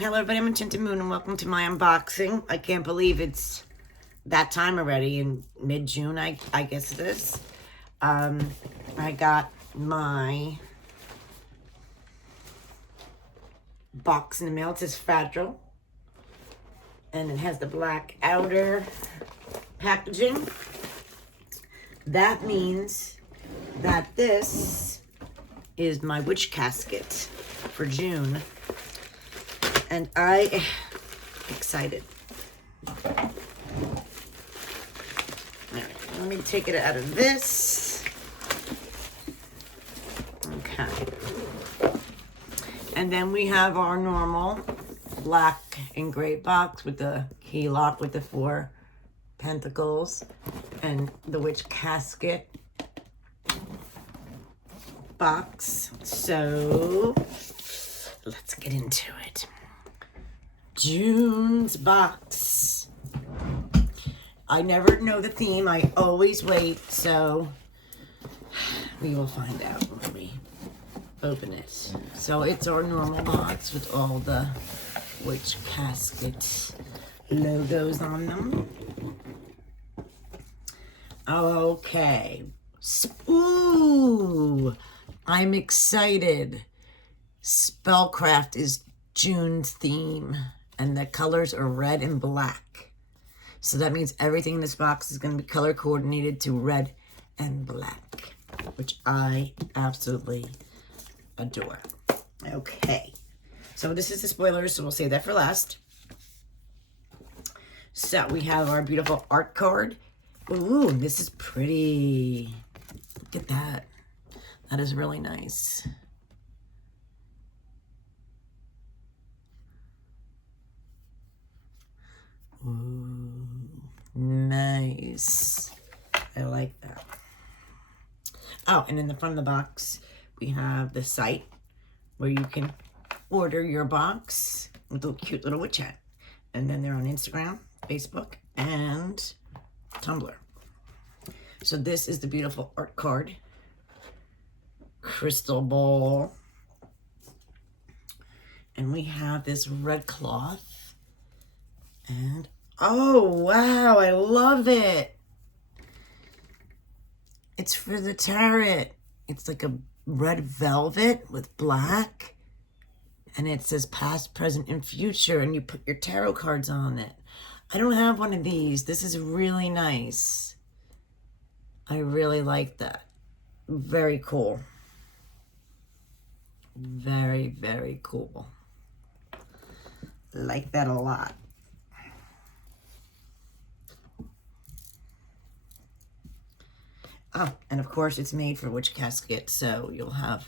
Hello everybody, I'm Enchanted Moon and welcome to my unboxing. I can't believe it's that time already in mid-June, I guess it is. I got my box in the mail. It says Fragile. And it has the black outer packaging. That means that this is my witch casket for June. And I am excited. All right, let me take it out of this. Okay. And then we have our normal black and gray box with the key lock with the 4 pentacles and the witch casket box. So let's get into it. June's box. I never know the theme. I always wait, so we will find out when we open it. So it's our normal box with all the witch casket logos on them. Okay. Ooh, I'm excited. Spellcraft is June's theme, and the colors are red and black. So that means everything in this box is going to be color coordinated to red and black, which I absolutely adore. Okay, so this is the spoilers, so we'll save that for last. So we have our beautiful art card. Ooh, this is pretty. Look at that. That is really nice. Ooh, nice. I like that. Oh, and in the front of the box, we have the site where you can order your box with a cute little witch hat. And then they're on Instagram, Facebook, and Tumblr. So this is the beautiful art card. Crystal ball. And we have this red cloth. And, oh, wow, I love it. It's for the tarot. It's like a red velvet with black. And it says past, present, and future. And you put your tarot cards on it. I don't have one of these. This is really nice. I really like that. Very cool. Very, very cool. Like that a lot. Oh, and of course it's made for witch casket, so you'll have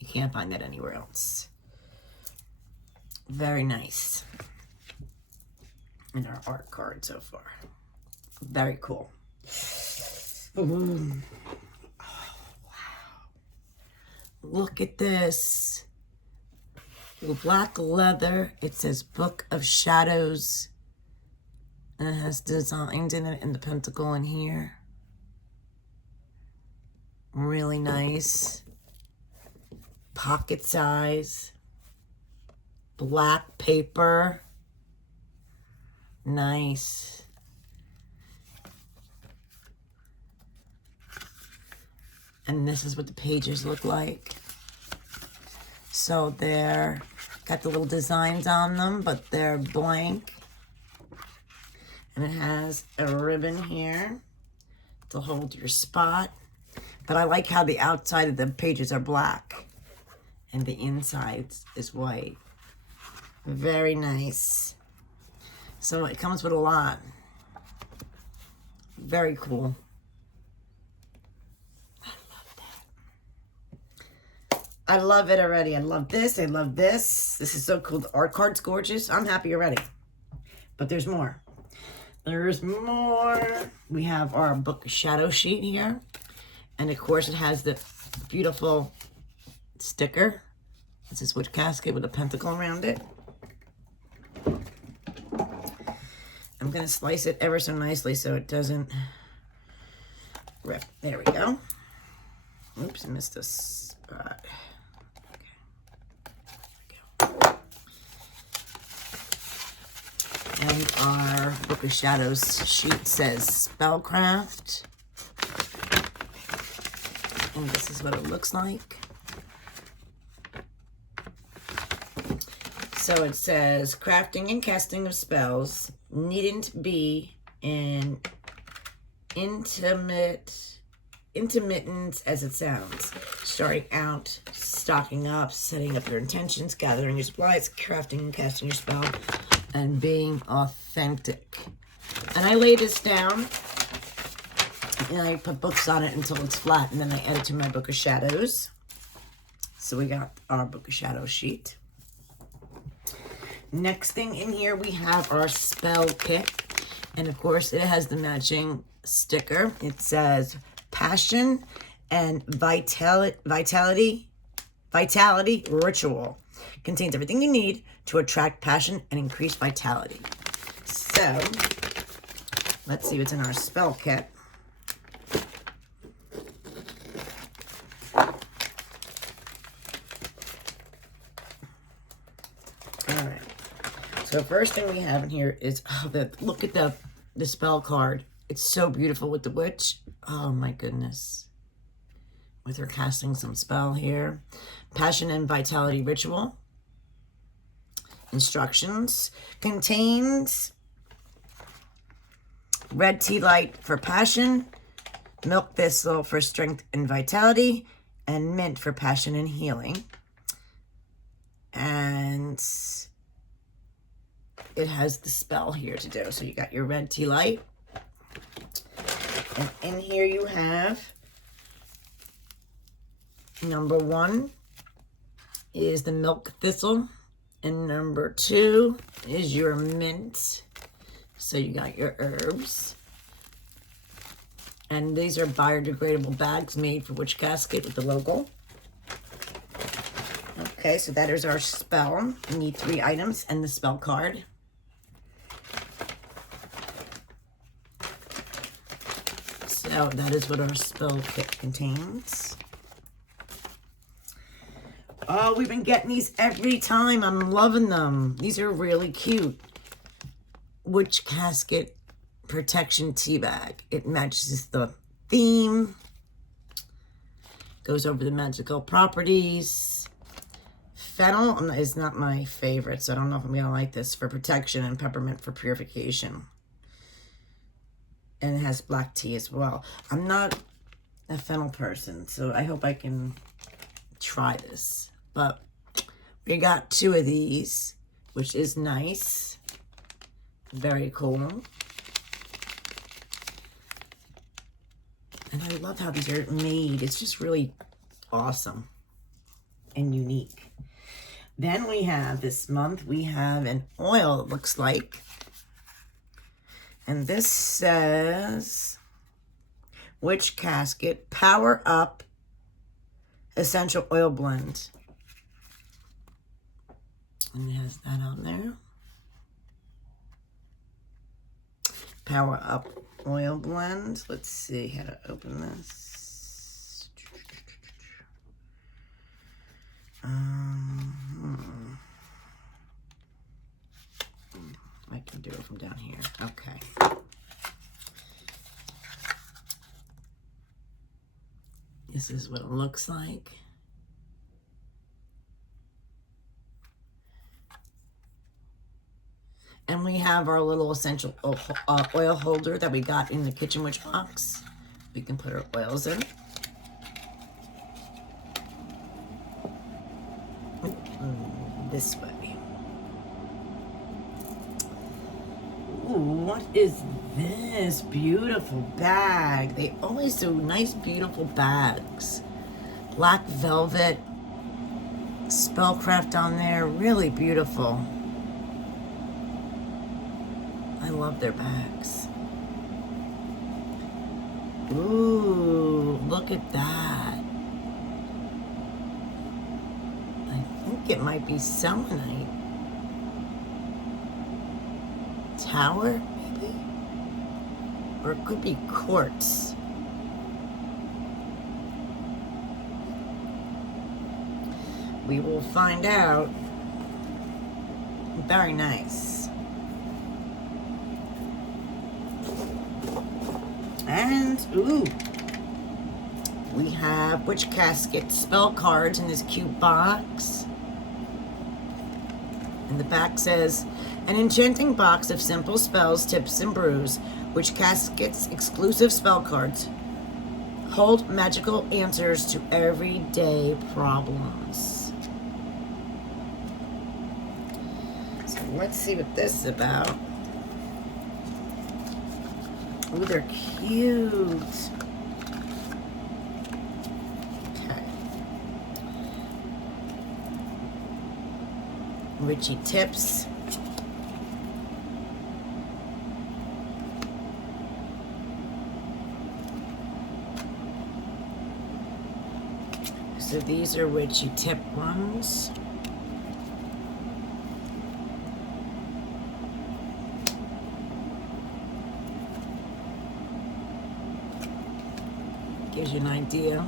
you can't find that anywhere else. Very nice. And our art card so far. Very cool. Ooh. Oh, wow. Look at this. Black leather. It says Book of Shadows. And it has designs in it and the pentacle in here. Really nice. Pocket size. Black paper. Nice. And this is what the pages look like. So they're got the little designs on them, but they're blank. And it has a ribbon here to hold your spot. But I like how the outside of the pages are black and the inside is white. Very nice. So it comes with a lot. Very cool. I love that. I love it already. I love this. I love this. This is so cool. The art card's gorgeous. I'm happy already. But there's more. There's more. We have our Book of Shadow sheet here. And of course it has the beautiful sticker. This is witch casket with a pentacle around it. I'm going to slice it ever so nicely so it doesn't rip. There we go. Oops, I missed a spot. Okay. There we go. And our Book of Shadows sheet says Spellcraft. And this is what it looks like. So it says, crafting and casting of spells needn't be an intermittent as it sounds. Starting out, stocking up, setting up your intentions, gathering your supplies, crafting and casting your spell, and being authentic. And I lay this down, and I put books on it until it's flat, and then I add it to my Book of Shadows. So we got our Book of Shadows sheet. Next thing in here, we have our spell kit. And of course, it has the matching sticker. It says Passion and Vitality Ritual. Contains everything you need to attract passion and increase vitality. So, let's see what's in our spell kit. Alright. So first thing we have in here is, look at the spell card. It's so beautiful with the witch. Oh my goodness. With her casting some spell here. Passion and Vitality Ritual. Instructions. Contains red tea light for passion, milk thistle for strength and vitality, and mint for passion and healing. And it has the spell here to do. So you got your red tea light. And in here you have number 1 is the milk thistle. And number 2 is your mint. So you got your herbs. And these are biodegradable bags made for Witch Casket with the logo. Okay, so that is our spell. We need 3 items and the spell card. So that is what our spell kit contains. Oh, we've been getting these every time. I'm loving them. These are really cute. Witch Casket Protection Tea Bag. It matches the theme. Goes over the magical properties. Fennel is not my favorite, so I don't know if I'm going to like this. For protection, and peppermint for purification. And it has black tea as well. I'm not a fennel person, so I hope I can try this. But we got 2 of these, which is nice. Very cool. And I love how these are made. It's just really awesome and unique. Then we have, this month, we have an oil, it looks like. And this says, Witch Casket Power Up Essential Oil Blend. And it has that on there. Power Up Oil Blend. Let's see how to open this. I can do it from down here. Okay. This is what it looks like. And we have our little essential oil holder that we got in the Kitchen Witch box. We can put our oils in. This way. Ooh, what is this beautiful bag? They always do nice, beautiful bags. Black velvet, Spellcraft on there, really beautiful. I love their bags. Ooh, look at that. I think it might be selenite. Tower, maybe? Or it could be quartz. We will find out. Very nice. And, ooh, we have Witch Casket spell cards in this cute box. And the back says, an enchanting box of simple spells, tips, and brews. Witch Casket's exclusive spell cards hold magical answers to everyday problems. So let's see what this is about. Ooh, they're cute. Okay. Witchy tips. So these are witchy tip ones. Gives you an idea.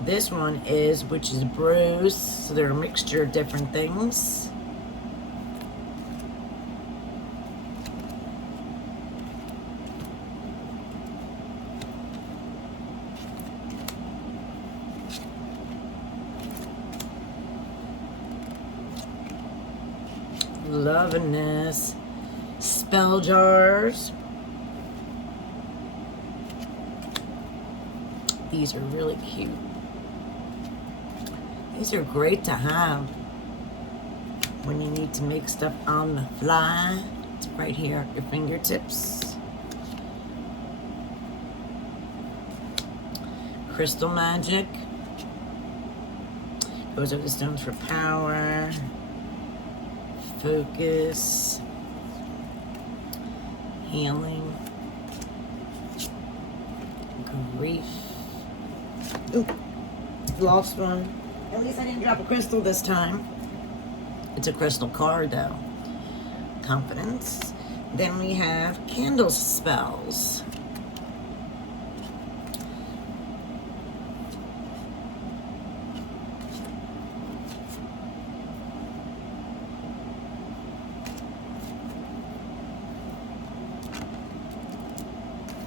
This one is witch's brews, so they're a mixture of different things. Loving this. Spell jars. These are really cute. These are great to have when you need to make stuff on the fly. It's right here at your fingertips. Crystal magic. Those are the stones for power. Focus. Healing. Grief. Ooh, lost one. At least I didn't drop a crystal this time. It's a crystal card though. Confidence. Then we have candle spells.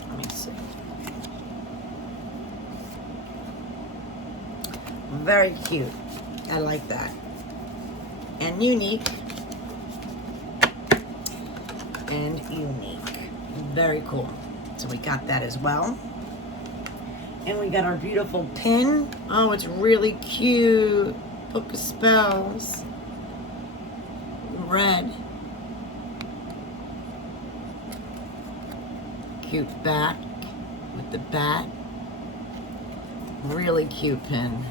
Let me see. Very cute. I like that. And unique. And unique. Very cool. So we got that as well. And we got our beautiful pin. Oh, it's really cute. Book of Spells. Red. Cute back with the bat. Really cute pin.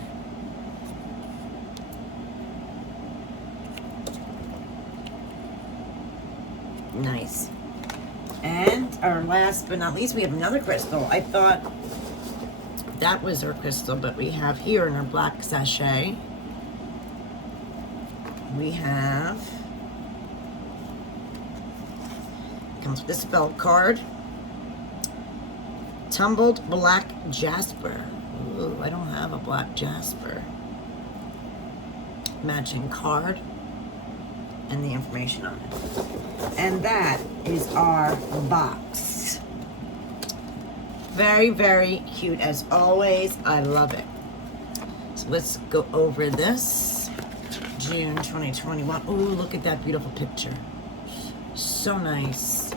Nice. And our last but not least, we have another crystal. I thought that was our crystal, but we have here in our black sachet, we have, comes with a spell card, Tumbled Black Jasper. Ooh, I don't have a black jasper. Matching card. And the information on it. And that is our box. Very, very cute as always. I love it. So let's go over this. June 2021. Ooh, look at that beautiful picture. So nice.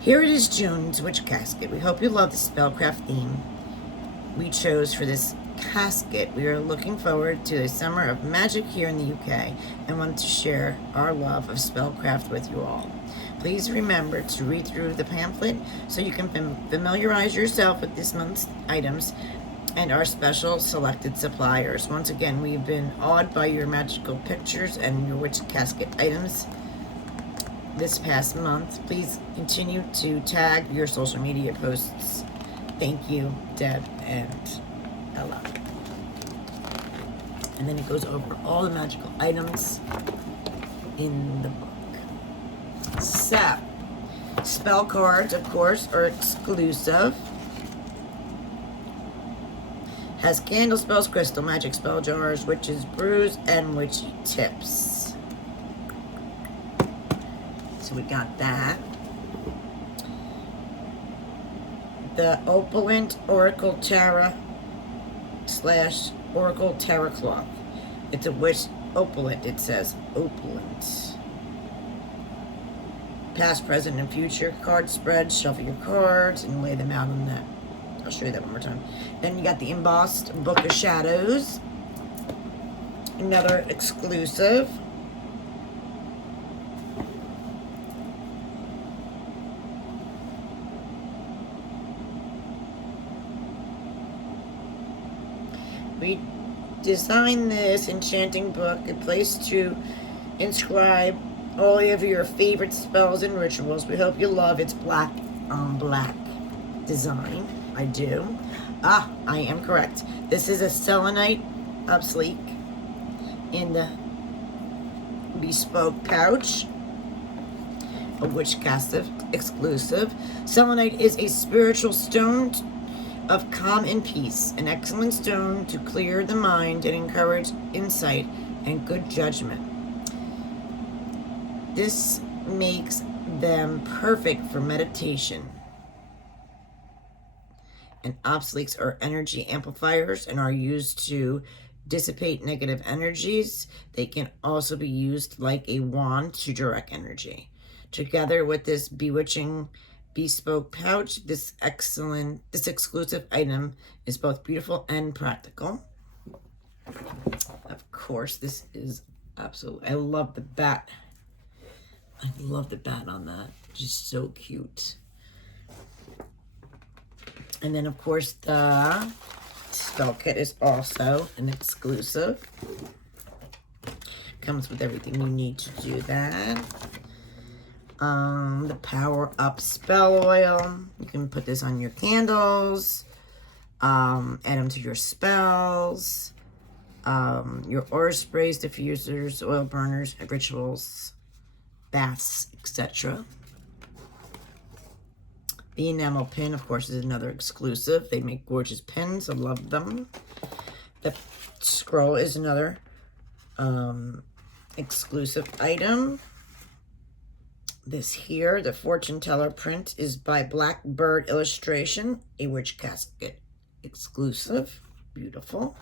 Here it is, June's Witch Casket. We hope you love the Spellcraft theme we chose for this casket. We are looking forward to a summer of magic here in the UK and want to share our love of Spellcraft with you all. Please remember to read through the pamphlet so you can familiarize yourself with this month's items and our special selected suppliers. Once again, we've been awed by your magical pictures and your witch casket items this past month. Please continue to tag your social media posts. Thank you, Deb and Ella. And then it goes over all the magical items in the book. So, spell cards, of course, are exclusive. Has candle spells, crystal magic spell jars, witches brews, and witchy tips. So So we got that. The Opulent Oracle Tarot / Oracle Tarot Cloth. It's a wish opulent, it says. Opulent. Past, present, and future card spread. Shuffle your cards and lay them out on that. I'll show you that one more time. Then you got the embossed Book of Shadows. Another exclusive. We designed this enchanting book, a place to inscribe all of your favorite spells and rituals. We hope you love its black on black design. I do. I am correct. This is a selenite sleek in the bespoke pouch, a witch casket exclusive. Selenite is a spiritual stone of calm and peace, an excellent stone to clear the mind and encourage insight and good judgment. This makes them perfect for meditation. And obsoletes are energy amplifiers and are used to dissipate negative energies. They can also be used like a wand to direct energy. Together with this bewitching bespoke pouch, this exclusive item is both beautiful and practical. Of course, this is absolutely, I love the bat. I love the bat on that. Just so cute. And then, of course, the spell kit is also an exclusive. Comes with everything you need to do that. The Power Up Spell Oil. You can put this on your candles. Add them to your spells. Your aura sprays, diffusers, oil burners, rituals, baths, etc. The enamel pin, of course, is another exclusive. They make gorgeous pins. I love them. The scroll is another exclusive item. This here, the fortune teller print, is by Blackbird Illustration, a witch casket exclusive. Beautiful.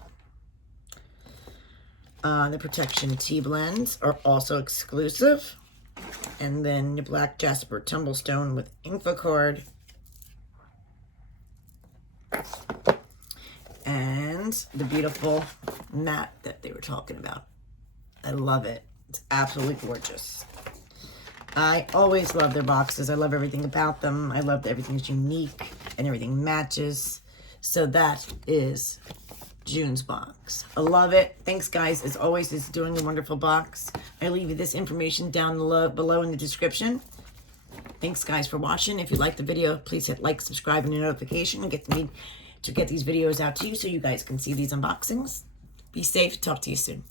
The protection tea blends are also exclusive. And then the black jasper tumblestone with info card. And the beautiful mat that they were talking about. I love it. It's absolutely gorgeous. I always love their boxes. I love everything about them. I love that everything's unique and everything matches. So that is June's box. I love it. Thanks, guys. As always, it's doing a wonderful box. I leave you this information down below in the description. Thanks, guys, for watching. If you liked the video, please hit like, subscribe, and a notification and get these videos out to you so you guys can see these unboxings. Be safe. Talk to you soon.